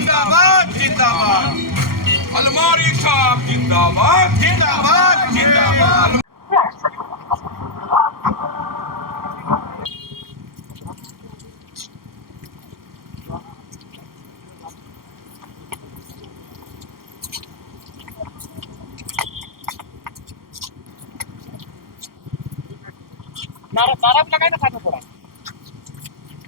जिंदाबाद जिंदाबाद अलमारी छाप जिंदाबाद जिंदाबाद जिंदाबाद। नारा लगाए ना खाना थोड़ा।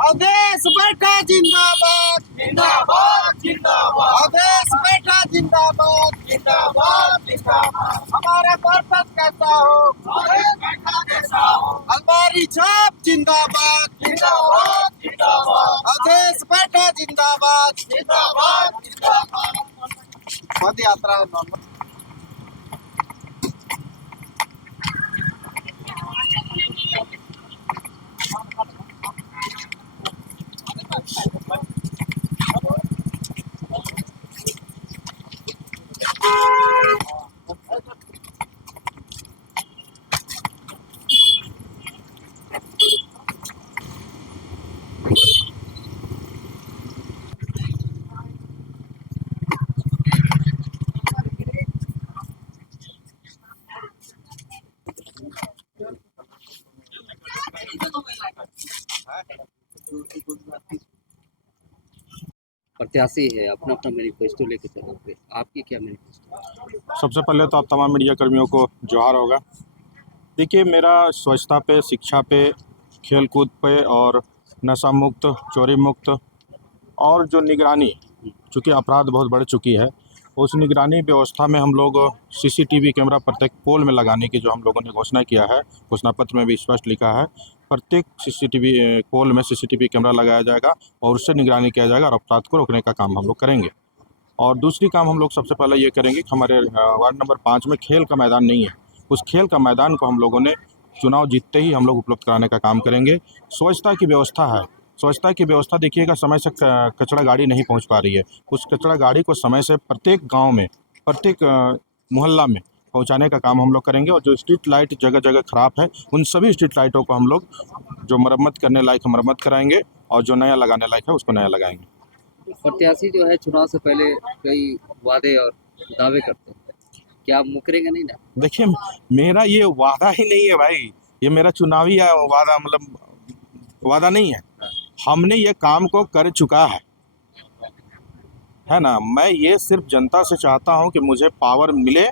अवधेश बैठा जिंदाबाद जिंदाबाद जिंदाबाद अवधेश बैठा जिंदाबाद जिंदाबाद जिंदाबाद हमारा पर्पस कैसा हो अवधेश बैठा कैसा हो अलमारी छाप जिंदाबाद जिंदाबाद जिंदाबाद अवधेश बैठा जिंदाबाद जिंदाबाद जिंदाबाद। पद यात्रा प्रत्याशी है अपना अपना मैनिफेस्टो लेके चलोगे, आपकी क्या मैनिफेस्टो? सबसे पहले तो आप तमाम मीडिया कर्मियों को जोहार होगा। देखिए, मेरा स्वच्छता पे, शिक्षा पे, खेल कूद पे और नशा मुक्त, चोरी मुक्त और जो निगरानी, चूँकि अपराध बहुत बढ़ चुकी है, उस निगरानी व्यवस्था में हम लोग सीसीटीवी कैमरा प्रत्येक पोल में लगाने की जो हम लोगों ने घोषणा किया है, घोषणा पत्र में भी स्पष्ट लिखा है, प्रत्येक सीसीटीवी पोल में सीसीटीवी कैमरा लगाया जाएगा और उससे निगरानी किया जाएगा और अपराध को रोकने का काम हम लोग करेंगे। और दूसरी काम हम लोग सबसे पहले ये करेंगे कि हमारे वार्ड नंबर 5 में खेल का मैदान नहीं है, उस खेल का मैदान को हम लोगों ने चुनाव जीतते ही हम लोग उपलब्ध कराने का काम करेंगे। स्वच्छता की व्यवस्था है, स्वच्छता की व्यवस्था देखिएगा, समय से कचरा गाड़ी नहीं पहुंच पा रही है। उस कचरा गाड़ी को समय से प्रत्येक गांव में, प्रत्येक मोहल्ला में पहुंचाने का काम हम लोग करेंगे। और जो स्ट्रीट लाइट जगह जगह ख़राब है, उन सभी स्ट्रीट लाइटों को हम लोग जो मरम्मत करने लायक है मरम्मत कराएंगे और जो नया लगाने लायक है उसको नया लगाएंगे। प्रत्याशी जो है चुनाव से पहले कई वादे और दावे करते हैं, क्या आप मुकरेंगे नहीं ना? देखिए, मेरा ये वादा ही नहीं है भाई, ये मेरा चुनावी वादा, मतलब वादा नहीं है। हमने ये काम को कर चुका है ना। मैं ये सिर्फ जनता से चाहता हूँ कि मुझे पावर मिले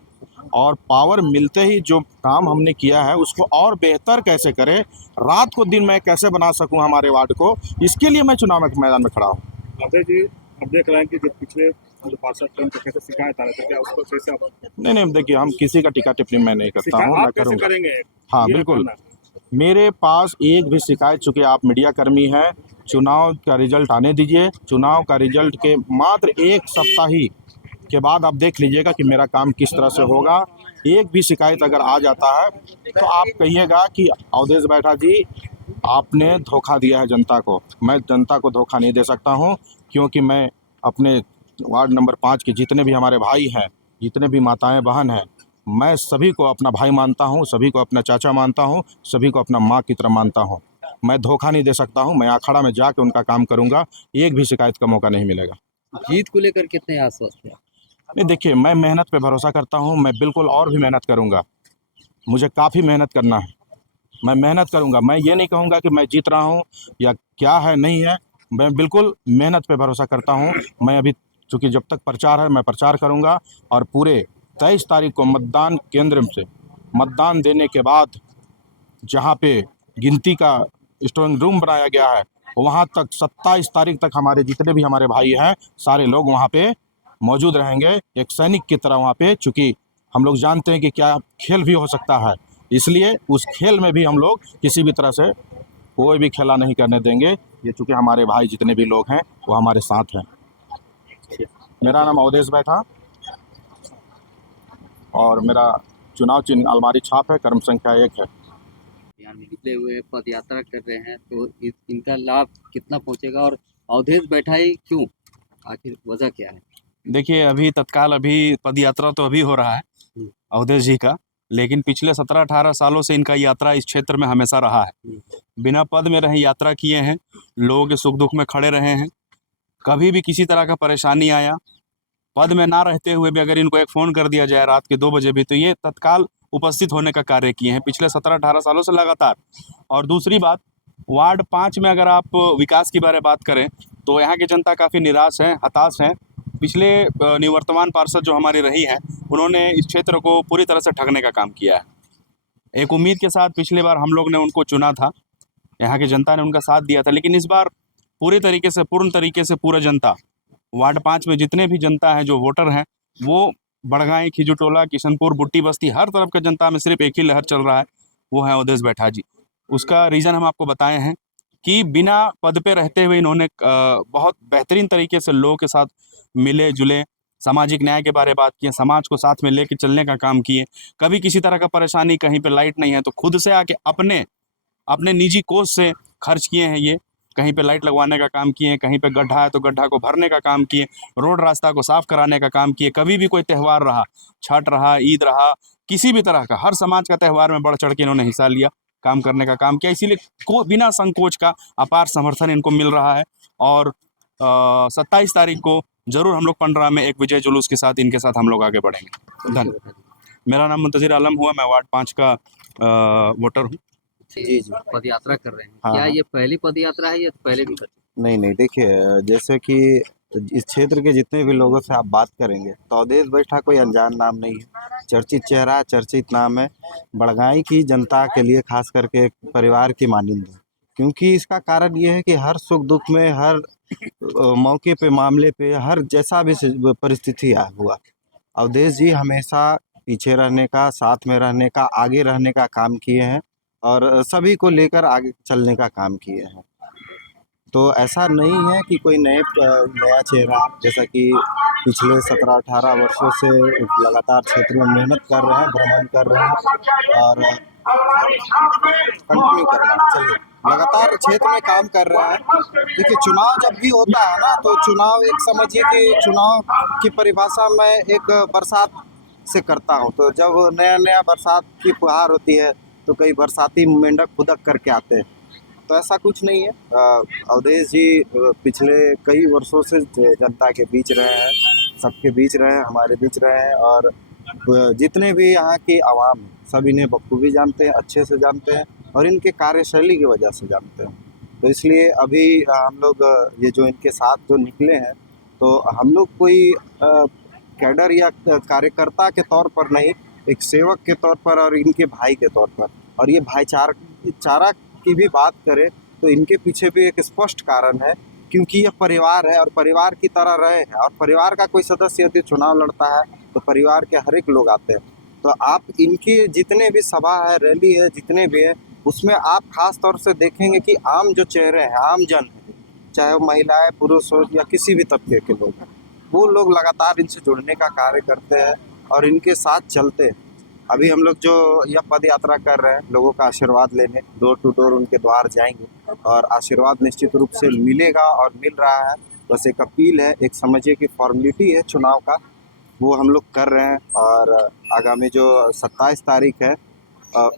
और पावर मिलते ही जो काम हमने किया है उसको और बेहतर कैसे करें, रात को दिन मैं कैसे बना सकूं हमारे वार्ड को, इसके लिए मैं चुनाव के मैदान में खड़ा हूँ। अजय जी, अब देख रहे हैं कि जो पिछले जो पार्षद थे उनको कैसे शिकायत आ रही है, क्या उसको कैसे आप नहीं, देखिए, हम किसी का टीका टिप्पणी मैं नहीं करता हूँ, आप मैं कैसे करूँगा। करेंगे? हाँ ये बिल्कुल, करना है। मेरे पास एक भी शिकायत, चूँकि आप मीडिया कर्मी हैं, चुनाव का रिजल्ट आने दीजिए, चुनाव का रिजल्ट के मात्र एक सप्ताह ही के बाद आप देख लीजिएगा कि मेरा काम किस तरह से होगा। एक भी शिकायत अगर आ जाता है तो आप कहिएगा कि अवधेश बैठा जी, आपने धोखा दिया है जनता को। मैं जनता को धोखा नहीं दे सकता हूं, क्योंकि मैं अपने वार्ड नंबर 5 के जितने भी हमारे भाई हैं, जितने भी माताएं बहन हैं, मैं सभी को अपना भाई मानता हूं, सभी को अपना चाचा मानता हूं, सभी को अपना माँ की तरह मानता हूं। मैं धोखा नहीं दे सकता हूं, मैं अखाड़ा में जाके उनका काम करूंगा, एक भी शिकायत का मौका नहीं मिलेगा। जीत को लेकर कितने आश्वस्त हैं? नहीं, देखिए, मैं मेहनत पे भरोसा करता हूं, मैं बिल्कुल और भी मेहनत करूंगा, मुझे काफ़ी मेहनत करना है, मैं मेहनत करूंगा। मैं ये नहीं कहूंगा कि मैं जीत रहा हूं या क्या है नहीं है, मैं बिल्कुल मेहनत पे भरोसा करता हूं। मैं अभी, चूँकि जब तक प्रचार है, मैं प्रचार करूंगा और पूरे 23 तारीख को मतदान केंद्र से मतदान देने के बाद जहां पे गिनती का स्ट्रॉन्ग रूम बनाया गया है, वहां तक 27 तारीख तक हमारे जितने भी हमारे भाई हैं, सारे लोग वहां पे मौजूद रहेंगे, एक सैनिक की तरह वहाँ पे। चूँकि हम लोग जानते हैं कि क्या खेल भी हो सकता है, इसलिए उस खेल में भी हम लोग किसी भी तरह से कोई भी खेला नहीं करने देंगे। ये चूँकि हमारे भाई जितने भी लोग हैं वो हमारे साथ हैं। मेरा नाम अवधेश बैठा और मेरा चुनाव चिन्ह अलमारी छाप है, क्रम संख्या 1 है। अभियान में निकले हुए पद यात्रा कर रहे हैं, तो इनका लाभ कितना पहुंचेगा और अवधेश बैठा ही क्यों, आखिर वजह क्या है? देखिए, अभी तत्काल अभी पद यात्रा तो अभी हो रहा है अवधेश जी का, लेकिन पिछले 17-18 सालों से इनका यात्रा इस क्षेत्र में हमेशा रहा है। बिना पद में रहे यात्रा किए हैं, लोगों के सुख दुख में खड़े रहे हैं, कभी भी किसी तरह का परेशानी आया, पद में ना रहते हुए भी अगर इनको एक फ़ोन कर दिया जाए रात के 2 बजे भी, तो ये तत्काल उपस्थित होने का कार्य किए हैं पिछले 17-18 सालों से लगातार। और दूसरी बात, वार्ड 5 में अगर आप विकास की बात करें तो यहाँ की जनता काफ़ी निराश है, हताश है। पिछले निवर्तमान पार्षद जो हमारी रही हैं, उन्होंने इस क्षेत्र को पूरी तरह से ठगने का काम किया है। एक उम्मीद के साथ पिछली बार हम लोग ने उनको चुना था, यहाँ की जनता ने उनका साथ दिया था, लेकिन इस बार पूर्ण तरीके से पूरा जनता, वार्ड 5 में जितने भी जनता हैं, जो वोटर हैं, वो बड़गांव, खिजुटोला, किशनपुर, बुट्टी बस्ती, हर तरफ के जनता में सिर्फ एक ही लहर चल रहा है, वो है अवधेश बैठा जी। उसका रीज़न हम आपको बताए हैं कि बिना पद पे रहते हुए इन्होंने बहुत बेहतरीन तरीके से लोगों के साथ मिले जुले, सामाजिक न्याय के बारे में बात किए, समाज को साथ में लेके चलने का काम किए। कभी किसी तरह का परेशानी, कहीं पे लाइट नहीं है तो खुद से आके अपने निजी कोष से खर्च किए हैं ये, कहीं पे लाइट लगवाने का काम किए, कहीं पे गड्ढा है तो गड्ढा को भरने का काम किए, रोड रास्ता को साफ कराने का काम किए। कभी भी कोई त्यौहार रहा, छठ रहा, ईद रहा, किसी भी तरह का, हर समाज का त्यौहार में बढ़ चढ़ के इन्होंने हिस्सा लिया, काम करने का काम किया। इसीलिए बिना संकोच का अपार समर्थन इनको मिल रहा है। और 27 तारीख को ज़रूर हम लोग पंडरा में एक विजय जुलूस के साथ इनके साथ हम लोग आगे बढ़ेंगे। धन्यवाद। मेरा नाम मुंतज़िर आलम हुआ, मैं वार्ड 5 का वोटर हूँ। जी जी, पद यात्रा कर रहे हैं, हाँ, क्या हाँ। ये पहली पद यात्रा है या पहले भी कर चुके नहीं नहीं, देखिए जैसे कि इस क्षेत्र के जितने भी लोगों से आप बात करेंगे तो अवधेश बैठा कोई अनजान नाम नहीं है, चर्चित चेहरा, चर्चित नाम है। बड़गांव की जनता के लिए खास करके एक परिवार की मानिंद है, क्योंकि इसका कारण ये है कि हर सुख दुख में, हर मौके पे, मामले पे, हर जैसा भी परिस्थिति हुआ, अवधेश जी हमेशा पीछे रहने का, साथ में रहने का, आगे रहने का काम किए हैं और सभी को लेकर आगे चलने का काम किए हैं। तो ऐसा नहीं है कि कोई नया चेहरा, जैसा कि पिछले 17-18 वर्षों से लगातार क्षेत्र में मेहनत कर रहे हैं, भ्रमण कर रहे हैं और कंटिन्यू कर रहे हैं, चलिए लगातार क्षेत्र में काम कर रहे हैं। देखिए चुनाव जब भी होता है ना, तो चुनाव एक समझिए कि चुनाव की परिभाषा मैं एक बरसात से करता हूँ। तो जब नया बरसात की फुहार होती है तो कई बरसाती मेंढक खुदक करके आते हैं, तो ऐसा कुछ नहीं है। अवधेश जी पिछले कई वर्षों से जनता के बीच रहे हैं, सबके बीच रहे हैं, हमारे बीच रहे हैं और जितने भी यहाँ की आवाम सब इन्हें बखूबी जानते हैं, अच्छे से जानते हैं और इनके कार्यशैली की वजह से जानते हैं। तो इसलिए अभी हम लोग ये जो इनके साथ जो निकले हैं, तो हम लोग कोई कैडर या कार्यकर्ता के तौर पर नहीं, एक सेवक के तौर पर और इनके भाई के तौर पर। और ये भाईचारा की भी बात करें तो इनके पीछे भी एक स्पष्ट कारण है, क्योंकि यह परिवार है और परिवार की तरह रहे हैं। और परिवार का कोई सदस्य यदि चुनाव लड़ता है तो परिवार के हर एक लोग आते हैं। तो आप इनकी जितने भी सभा है, रैली है, जितने भी है, उसमें आप खास तौर से देखेंगे कि आम जो चेहरे हैं, आम जन हैं, चाहे वो महिलाएं, पुरुष हो या किसी भी तबके के लोग हैं, वो लोग लगातार इनसे जुड़ने का कार्य करते हैं और इनके साथ चलते हैं। अभी हम लोग जो यह पद यात्रा कर रहे हैं, लोगों का आशीर्वाद लेने डोर टू डोर उनके द्वार जाएंगे और आशीर्वाद निश्चित रूप से मिलेगा और मिल रहा है। बस एक अपील है, एक समझिए कि फॉर्मेलिटी है चुनाव का, वो हम लोग कर रहे हैं और आगामी जो 27 तारीख है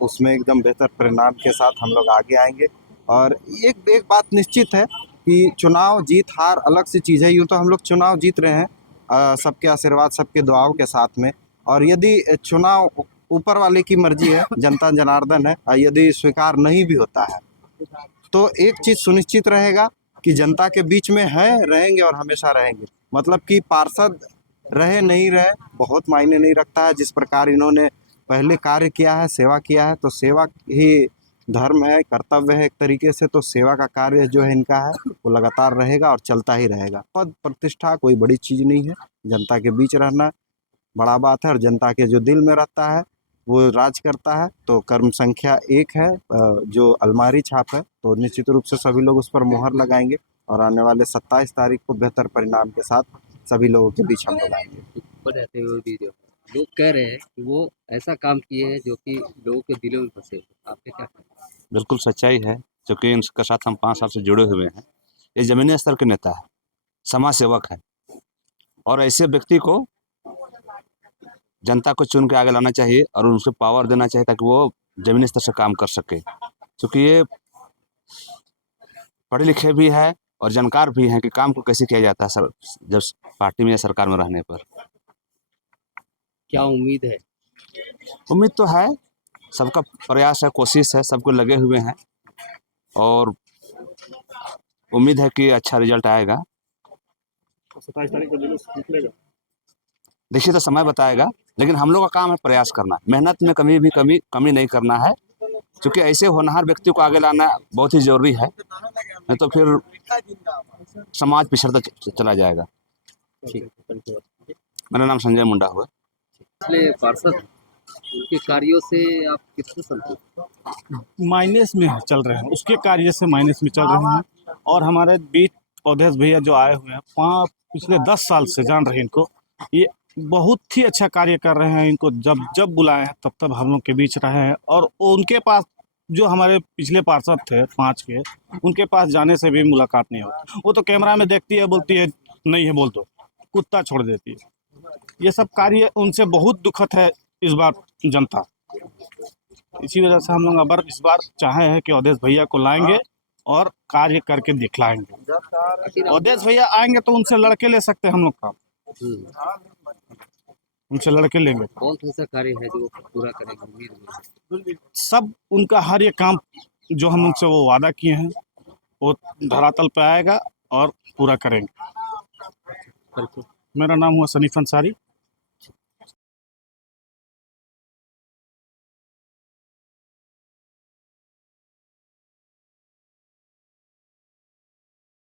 उसमें एकदम बेहतर परिणाम के साथ हम लोग आगे आएंगे। और एक बात निश्चित है कि चुनाव जीत हार अलग सी चीज़ है। यूँ तो हम लोग चुनाव जीत रहे हैं सबके आशीर्वाद, सबके दुआओं के साथ में, और यदि चुनाव ऊपर वाले की मर्जी है, जनता जनार्दन है, यदि स्वीकार नहीं भी होता है तो एक चीज़ सुनिश्चित रहेगा कि जनता के बीच में है, रहेंगे और हमेशा रहेंगे। मतलब कि पार्षद रहे नहीं रहे बहुत मायने नहीं रखता है। जिस प्रकार इन्होंने पहले कार्य किया है, सेवा किया है, तो सेवा ही धर्म है, कर्तव्य है एक तरीके से। तो सेवा का कार्य जो है इनका है वो लगातार रहेगा और चलता ही रहेगा। पद प्रतिष्ठा कोई बड़ी चीज़ नहीं है, जनता के बीच रहना बड़ा बात है और जनता के जो दिल में रहता है वो राज करता है। तो कर्म संख्या 1 है जो अलमारी छाप है, तो निश्चित रूप से सभी लोग उस पर मुहर लगाएंगे और आने वाले 27 तारीख को बेहतर परिणाम के साथ सभी लोगों के बीच हम लोग आएंगे। ऊपर रहते हुए भी जो लोग कह रहे हैं कि वो ऐसा काम किए हैं जो कि लोगों के दिलों में फंसे। आपके क्या कहना है? बिल्कुल सच्चाई है, क्योंकि इनके साथ हम 5 साल से जुड़े हुए हैं। ये ज़मीनी स्तर के नेता है, समाज सेवक है और ऐसे व्यक्ति को जनता को चुन के आगे लाना चाहिए और उसे पावर देना चाहिए ताकि वो ज़मीनी स्तर से काम कर सके। क्योंकि ये पढ़े लिखे भी है और जानकार भी हैं कि काम को कैसे किया जाता है सर, जब पार्टी में या सरकार में रहने पर। क्या उम्मीद है? उम्मीद तो है, सबका प्रयास है, कोशिश है, सबको लगे हुए हैं और उम्मीद है कि अच्छा रिजल्ट आएगा। तो 27 तारीख को जुलूस निकलेगा। देखिए तो समय बताएगा, लेकिन हम लोग का काम है प्रयास करना, मेहनत में कमी नहीं करना है, क्योंकि ऐसे होनहार व्यक्ति को आगे लाना बहुत ही जरूरी है, नहीं तो फिर समाज पिछड़ता चला जाएगा। मेरा नाम संजय मुंडा हुआ। पिछले पार्षद उनके कार्यों से आप कितने संतुष्ट? माइनस में चल रहे हैं, उसके कार्य से माइनस में चल रहे हैं। और हमारे बीच अवधेश भैया जो आए हुए हैं, पिछले 10 साल से जान रहे हैं इनको, ये बहुत ही अच्छा कार्य कर रहे हैं। इनको जब जब बुलाए हैं तब हम लोग के बीच रहे हैं। और उनके पास जो हमारे पिछले पार्षद थे 5 के, उनके पास जाने से भी मुलाकात नहीं होती। वो तो कैमरा में देखती है, बोलती है नहीं है बोल दो, कुत्ता छोड़ देती है। ये सब कार्य उनसे बहुत दुखद है इस बार जनता। इसी वजह से हम लोग अबर इस बार चाहे हैं कि अवधेश भैया को लाएंगे और कार्य करके दिखलाएंगे। अवधेश भैया आएंगे तो उनसे लड़के ले सकते हैं हम लोग काम, उनसे लड़के लेंगे। कौन सा ऐसा कार्य है जो पूरा करेंगे? उम्मीद है सब उनका हर एक काम जो हम उनसे वो वादा किए हैं वो धरातल पे आएगा और पूरा करेंगे। मेरा नाम हुआ सनीफ अंसारी।